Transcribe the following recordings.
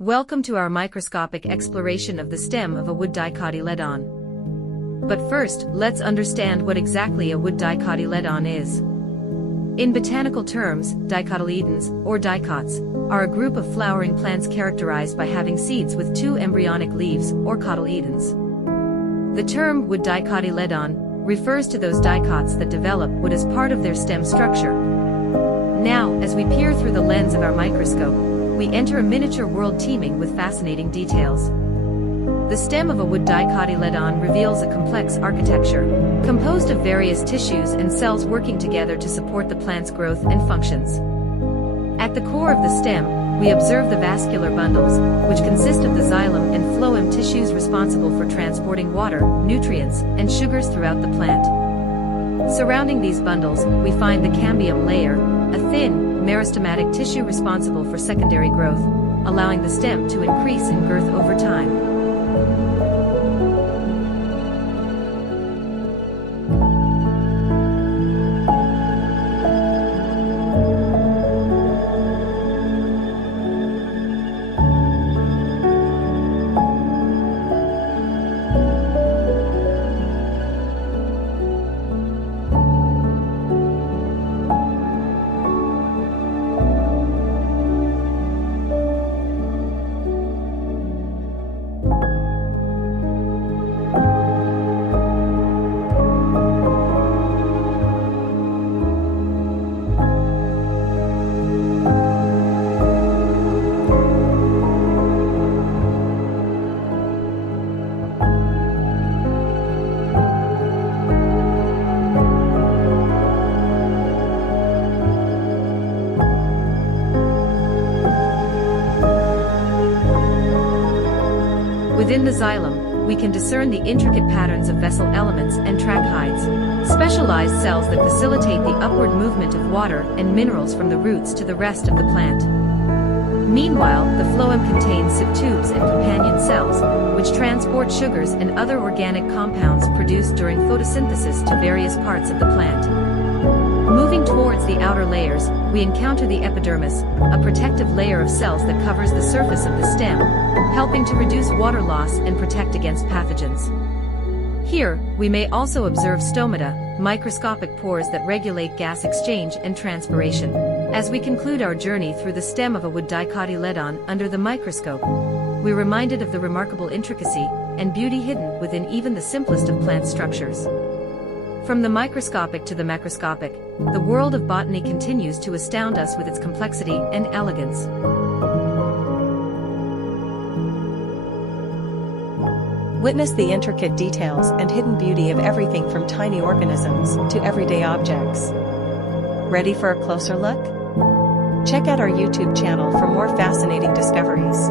Welcome to our microscopic exploration of the stem of a wood dicotyledon. But first, let's understand what exactly a wood dicotyledon is. In botanical terms, dicotyledons, or dicots, are a group of flowering plants characterized by having seeds with two embryonic leaves, or cotyledons. The term wood dicotyledon refers to those dicots that develop wood as part of their stem structure. Now, as we peer through the lens of our microscope, we enter a miniature world teeming with fascinating details. The stem of a wood dicotyledon reveals a complex architecture, composed of various tissues and cells working together to support the plant's growth and functions. At the core of the stem, we observe the vascular bundles, which consist of the xylem and phloem tissues responsible for transporting water, nutrients, and sugars throughout the plant. Surrounding these bundles, we find the cambium layer, a thin, meristematic tissue responsible for secondary growth, allowing the stem to increase in girth over time. Within the xylem, we can discern the intricate patterns of vessel elements and trachydes, specialized cells that facilitate the upward movement of water and minerals from the roots to the rest of the plant. Meanwhile, the phloem contains sub-tubes and companion cells, which transport sugars and other organic compounds produced during photosynthesis to various parts of the plant. Moving towards the outer layers, we encounter the epidermis, a protective layer of cells that covers the surface of the stem, helping to reduce water loss and protect against pathogens. Here, we may also observe stomata, microscopic pores that regulate gas exchange and transpiration. As we conclude our journey through the stem of a wood dicotyledon under the microscope, we're reminded of the remarkable intricacy and beauty hidden within even the simplest of plant structures. From the microscopic to the macroscopic, the world of botany continues to astound us with its complexity and elegance. Witness the intricate details and hidden beauty of everything from tiny organisms to everyday objects. Ready for a closer look? Check out our YouTube channel for more fascinating discoveries.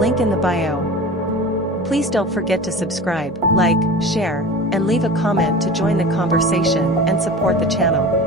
Link in the bio. Please don't forget to subscribe, like, share, and leave a comment to join the conversation and support the channel.